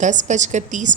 10:30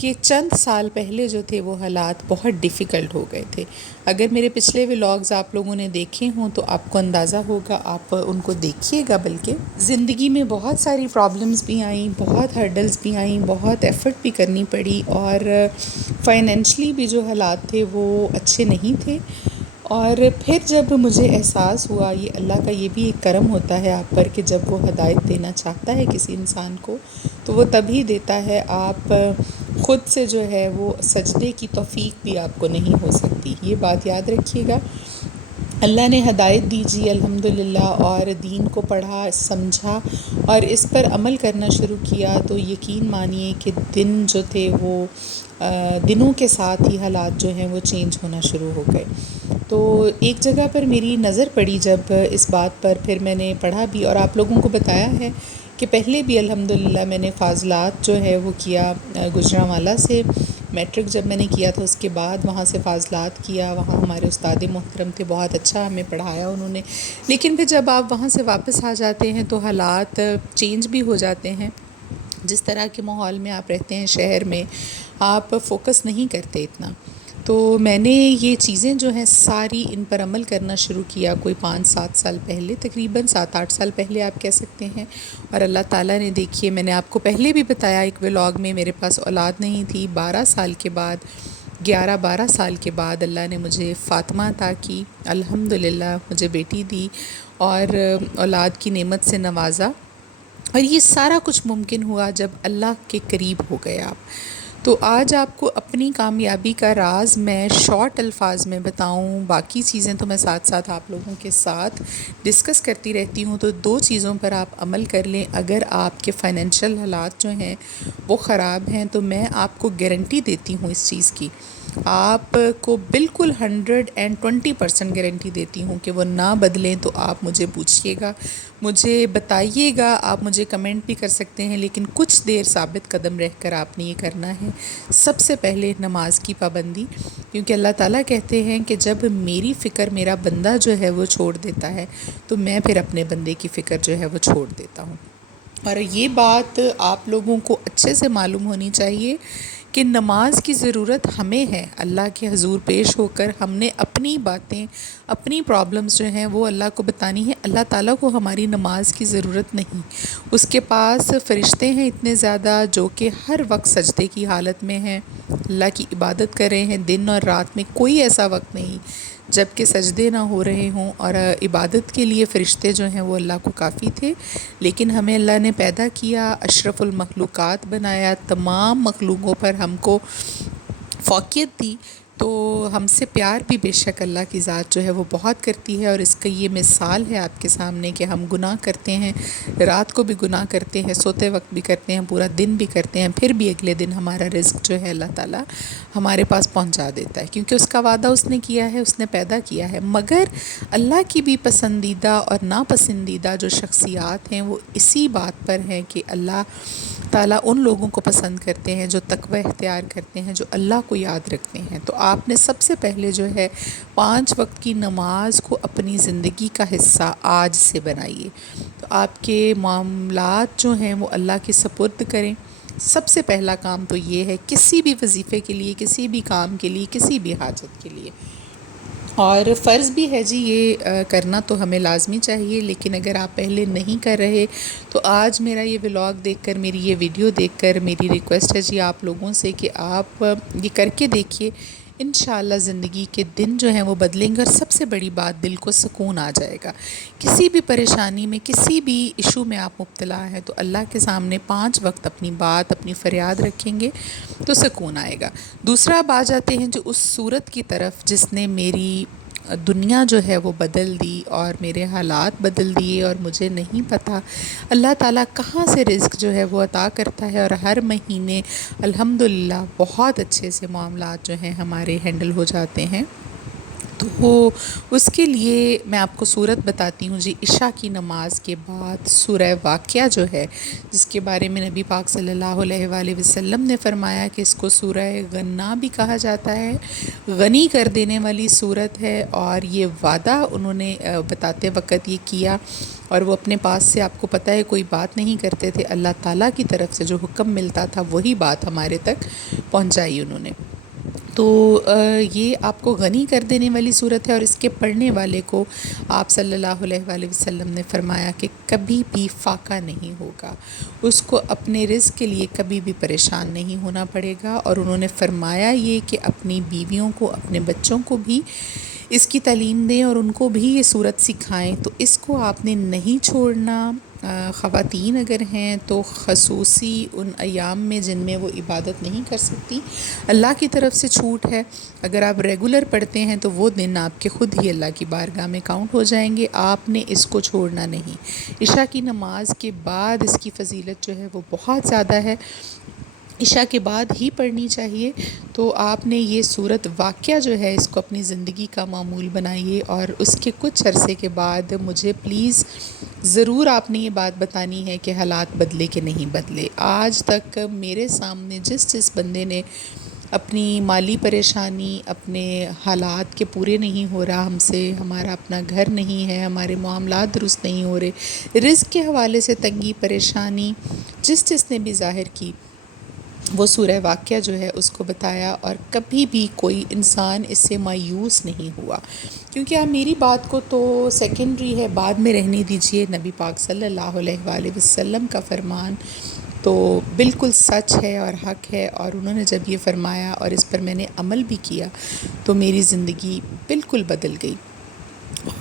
کہ چند سال پہلے جو تھے وہ حالات بہت ڈیفیکلٹ ہو گئے تھے. اگر میرے پچھلے ولاگز آپ لوگوں نے دیکھے ہوں تو آپ کو اندازہ ہوگا، آپ ان کو دیکھیے گا. بلکہ زندگی میں بہت ساری پرابلمز بھی آئیں، بہت ہرڈلز بھی آئیں، بہت ایفرٹ بھی کرنی پڑی، اور فائنینشلی بھی جو حالات تھے وہ اچھے نہیں تھے. اور پھر جب مجھے احساس ہوا، یہ اللہ کا یہ بھی ایک کرم ہوتا ہے آپ پر کہ جب وہ ہدایت دینا چاہتا ہے کسی انسان کو تو وہ تبھی دیتا ہے. آپ خود سے جو ہے وہ سجدے کی توفیق بھی آپ کو نہیں ہو سکتی، یہ بات یاد رکھیے گا. اللہ نے ہدایت دیجی الحمدللہ، اور دین کو پڑھا، سمجھا اور اس پر عمل کرنا شروع کیا تو یقین مانیے کہ دن جو تھے وہ دنوں کے ساتھ ہی حالات جو ہیں وہ چینج ہونا شروع ہو گئے. تو ایک جگہ پر میری نظر پڑی جب اس بات پر، پھر میں نے پڑھا بھی اور آپ لوگوں کو بتایا ہے کہ پہلے بھی الحمدللہ میں نے فاضلات جو ہے وہ کیا گجرانوالہ سے. میٹرک جب میں نے کیا تھا اس کے بعد وہاں سے فاضلات کیا. وہاں ہمارے استاد محترم تھے، بہت اچھا ہمیں پڑھایا انہوں نے. لیکن پھر جب آپ وہاں سے واپس آ جاتے ہیں تو حالات چینج بھی ہو جاتے ہیں. جس طرح کے ماحول میں آپ رہتے ہیں شہر میں، آپ فوکس نہیں کرتے اتنا. تو میں نے یہ چیزیں جو ہیں ساری ان پر عمل کرنا شروع کیا کوئی 5-7 سال پہلے، تقریباً 7-8 سال پہلے آپ کہہ سکتے ہیں. اور اللہ تعالیٰ نے دیکھیے، میں نے آپ کو پہلے بھی بتایا ایک ولاگ میں، میرے پاس اولاد نہیں تھی. 12 سال کے بعد، 11-12 سال کے بعد اللہ نے مجھے فاطمہ عطا کی. الحمدللہ مجھے بیٹی دی اور اولاد کی نعمت سے نوازا. اور یہ سارا کچھ ممکن ہوا جب اللہ کے قریب ہو گئے آپ. تو آج آپ کو اپنی کامیابی کا راز میں شارٹ الفاظ میں بتاؤں، باقی چیزیں تو میں ساتھ ساتھ آپ لوگوں کے ساتھ ڈسکس کرتی رہتی ہوں. تو 2 چیزوں پر آپ عمل کر لیں. اگر آپ کے فائنینشیل حالات جو ہیں وہ خراب ہیں تو میں آپ کو گارنٹی دیتی ہوں اس چیز کی، آپ کو بالکل 120% گارنٹی دیتی ہوں کہ وہ نہ بدلیں. تو آپ مجھے پوچھیے گا، مجھے بتائیے گا، آپ مجھے کمنٹ بھی کر سکتے ہیں. لیکن کچھ دیر ثابت قدم رہ کر آپ نے یہ کرنا ہے. سب سے پہلے نماز کی پابندی، کیونکہ اللہ تعالیٰ کہتے ہیں کہ جب میری فکر میرا بندہ جو ہے وہ چھوڑ دیتا ہے تو میں پھر اپنے بندے کی فکر جو ہے وہ چھوڑ دیتا ہوں. اور یہ بات آپ لوگوں کو اچھے سے معلوم ہونی چاہیے کہ نماز کی ضرورت ہمیں ہے. اللہ کے حضور پیش ہو کر ہم نے اپنی باتیں، اپنی پرابلمز جو ہیں وہ اللہ کو بتانی ہے. اللہ تعالیٰ کو ہماری نماز کی ضرورت نہیں. اس کے پاس فرشتے ہیں اتنے زیادہ جو کہ ہر وقت سجدے کی حالت میں ہیں، اللہ کی عبادت کر رہے ہیں. دن اور رات میں کوئی ایسا وقت نہیں جب کہ سجدے نہ ہو رہے ہوں. اور عبادت کے لیے فرشتے جو ہیں وہ اللہ کو کافی تھے. لیکن ہمیں اللہ نے پیدا کیا، اشرف المخلوقات بنایا، تمام مخلوقوں پر ہم کو فوقیت دی. تو ہم سے پیار بھی بے شک اللہ کی ذات جو ہے وہ بہت کرتی ہے. اور اس کا یہ مثال ہے آپ کے سامنے کہ ہم گناہ کرتے ہیں، رات کو بھی گناہ کرتے ہیں، سوتے وقت بھی کرتے ہیں، پورا دن بھی کرتے ہیں، پھر بھی اگلے دن ہمارا رزق جو ہے اللہ تعالیٰ ہمارے پاس پہنچا دیتا ہے، کیونکہ اس کا وعدہ اس نے کیا ہے، اس نے پیدا کیا ہے. مگر اللہ کی بھی پسندیدہ اور ناپسندیدہ جو شخصیات ہیں وہ اسی بات پر ہیں کہ اللہ تعالیٰ ان لوگوں کو پسند کرتے ہیں جو تقوی اختیار کرتے ہیں، جو اللہ کو یاد رکھتے ہیں. تو آپ نے سب سے پہلے جو ہے 5 وقت کی نماز کو اپنی زندگی کا حصہ آج سے بنائیے. تو آپ کے معاملات جو ہیں وہ اللہ کے سپرد کریں. سب سے پہلا کام تو یہ ہے، کسی بھی وظیفے کے لیے، کسی بھی کام کے لیے، کسی بھی حاجت کے لیے، اور فرض بھی ہے جی یہ کرنا تو ہمیں لازمی چاہیے. لیکن اگر آپ پہلے نہیں کر رہے تو آج میرا یہ ولاگ دیکھ کر، میری یہ ویڈیو دیکھ کر میری ریکویسٹ ہے جی آپ لوگوں سے کہ آپ یہ کر کے دیکھیے. انشاءاللہ زندگی کے دن جو ہیں وہ بدلیں گے. اور سب سے بڑی بات، دل کو سکون آ جائے گا. کسی بھی پریشانی میں، کسی بھی ایشو میں آپ مبتلا ہیں تو اللہ کے سامنے 5 وقت اپنی بات، اپنی فریاد رکھیں گے تو سکون آئے گا. دوسرا اب آ جاتے ہیں جو اس صورت کی طرف جس نے میری دنیا جو ہے وہ بدل دی اور میرے حالات بدل دیے. اور مجھے نہیں پتہ اللہ تعالیٰ کہاں سے رزق جو ہے وہ عطا کرتا ہے. اور ہر مہینے الحمدللہ بہت اچھے سے معاملات جو ہیں ہمارے ہینڈل ہو جاتے ہیں. تو اس کے لیے میں آپ کو صورت بتاتی ہوں جی. عشاء کی نماز کے بعد سورہ واقعہ جو ہے، جس کے بارے میں نبی پاک صلی اللہ علیہ وآلہ وسلم نے فرمایا کہ اس کو سورہ غنہ بھی کہا جاتا ہے، غنی کر دینے والی صورت ہے. اور یہ وعدہ انہوں نے بتاتے وقت یہ کیا، اور وہ اپنے پاس سے، آپ کو پتہ ہے، کوئی بات نہیں کرتے تھے. اللہ تعالیٰ کی طرف سے جو حکم ملتا تھا وہی بات ہمارے تک پہنچائی انہوں نے. تو یہ آپ کو غنی کر دینے والی صورت ہے، اور اس کے پڑھنے والے کو آپ صلی اللہ علیہ وآلہ وسلم نے فرمایا کہ کبھی بھی فاقہ نہیں ہوگا، اس کو اپنے رزق کے لیے کبھی بھی پریشان نہیں ہونا پڑے گا. اور انہوں نے فرمایا یہ کہ اپنی بیویوں کو، اپنے بچوں کو بھی اس کی تعلیم دیں اور ان کو بھی یہ صورت سکھائیں. تو اس کو آپ نے نہیں چھوڑنا. خواتین اگر ہیں تو خصوصی ان ایام میں جن میں وہ عبادت نہیں کر سکتی، اللہ کی طرف سے چھوٹ ہے. اگر آپ ریگولر پڑھتے ہیں تو وہ دن آپ کے خود ہی اللہ کی بارگاہ میں کاؤنٹ ہو جائیں گے. آپ نے اس کو چھوڑنا نہیں. عشاء کی نماز کے بعد اس کی فضیلت جو ہے وہ بہت زیادہ ہے، عشاء کے بعد ہی پڑھنی چاہیے. تو آپ نے یہ صورت واقعہ جو ہے اس کو اپنی زندگی کا معمول بنائیے، اور اس کے کچھ عرصے کے بعد مجھے پلیز ضرور آپ نے یہ بات بتانی ہے کہ حالات بدلے کہ نہیں بدلے. آج تک میرے سامنے جس بندے نے اپنی مالی پریشانی، اپنے حالات کے پورے نہیں ہو رہا ہم سے، ہمارا اپنا گھر نہیں ہے، ہمارے معاملات درست نہیں ہو رہے، رزق کے حوالے سے تنگی پریشانی جس نے بھی ظاہر کی، وہ سورہ واقعہ جو ہے اس کو بتایا. اور کبھی بھی کوئی انسان اس سے مایوس نہیں ہوا. کیونکہ آپ میری بات کو تو سیکنڈری ہے، بعد میں رہنے دیجئے. نبی پاک صلی اللہ علیہ وآلہ وسلم کا فرمان تو بالکل سچ ہے اور حق ہے، اور انہوں نے جب یہ فرمایا اور اس پر میں نے عمل بھی کیا تو میری زندگی بالکل بدل گئی.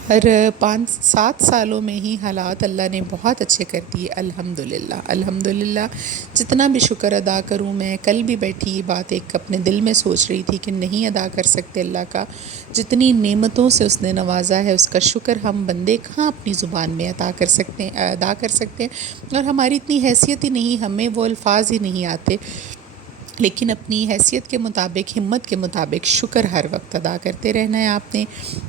اور 5-7 سالوں میں ہی حالات اللہ نے بہت اچھے کر دیے. الحمدللہ الحمدللہ. جتنا بھی شکر ادا کروں میں. کل بھی بیٹھی یہ بات ایک اپنے دل میں سوچ رہی تھی کہ نہیں ادا کر سکتے اللہ کا، جتنی نعمتوں سے اس نے نوازا ہے اس کا شکر ہم بندے کہاں اپنی زبان میں ادا کر سکتے ہیں. اور ہماری اتنی حیثیت ہی نہیں، ہمیں وہ الفاظ ہی نہیں آتے. لیکن اپنی حیثیت کے مطابق، ہمت کے مطابق شکر ہر وقت ادا کرتے رہنا ہے آپ نے.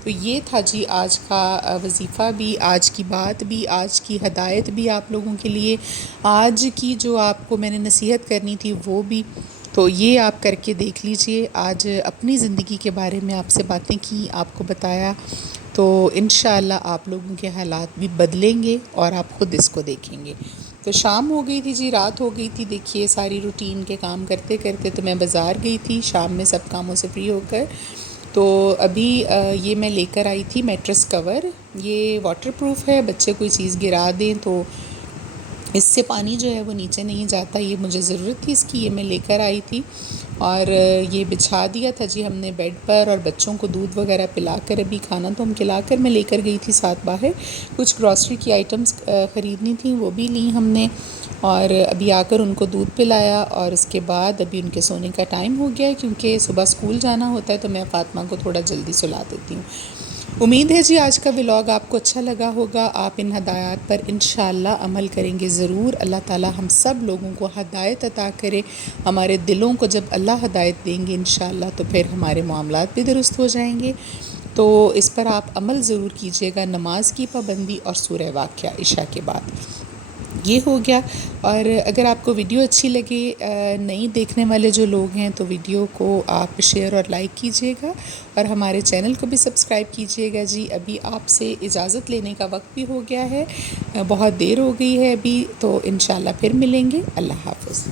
تو یہ تھا جی آج کا وظیفہ بھی، آج کی بات بھی، آج کی ہدایت بھی آپ لوگوں کے لیے، آج کی جو آپ کو میں نے نصیحت کرنی تھی وہ بھی. تو یہ آپ کر کے دیکھ لیجئے. آج اپنی زندگی کے بارے میں آپ سے باتیں کی، آپ کو بتایا، تو انشاءاللہ آپ لوگوں کے حالات بھی بدلیں گے اور آپ خود اس کو دیکھیں گے. تو شام ہو گئی تھی جی، رات ہو گئی تھی. دیکھیے ساری روٹین کے کام کرتے کرتے تو میں بازار گئی تھی شام میں سب کاموں سے فری ہو کر. تو ابھی یہ میں لے کر آئی تھی میٹرس کور. یہ واٹر پروف ہے، بچے کوئی چیز گرا دیں تو اس سے پانی جو ہے وہ نیچے نہیں جاتا. یہ مجھے ضرورت تھی اس کی، یہ میں لے کر آئی تھی. اور یہ بچھا دیا تھا جی ہم نے بیڈ پر، اور بچوں کو دودھ وغیرہ پلا کر، ابھی کھانا تو ہم کھلا کر میں لے کر گئی تھی ساتھ باہر. کچھ گراسری کی آئٹمز خریدنی تھیں، وہ بھی لیں ہم نے. اور ابھی آ کر ان کو دودھ پلایا، اور اس کے بعد ابھی ان کے سونے کا ٹائم ہو گیا ہے کیونکہ صبح اسکول جانا ہوتا ہے، تو میں فاطمہ کو تھوڑا جلدی سلا دیتی ہوں. امید ہے جی آج کا ولاگ آپ کو اچھا لگا ہوگا. آپ ان ہدایات پر انشاءاللہ عمل کریں گے ضرور. اللہ تعالی ہم سب لوگوں کو ہدایت عطا کرے. ہمارے دلوں کو جب اللہ ہدایت دیں گے انشاءاللہ تو پھر ہمارے معاملات بھی درست ہو جائیں گے. تو اس پر آپ عمل ضرور کیجیے گا. نماز کی پابندی اور سورہ واقعہ عشاء کے بعد یہ ہو گیا. اور اگر آپ کو ویڈیو اچھی لگے، نئی دیکھنے والے جو لوگ ہیں تو ویڈیو کو آپ شیئر اور لائک کیجیے گا، اور ہمارے چینل کو بھی سبسکرائب کیجیے گا. جی ابھی آپ سے اجازت لینے کا وقت بھی ہو گیا ہے، بہت دیر ہو گئی ہے ابھی. تو انشاءاللہ پھر ملیں گے. اللہ حافظ.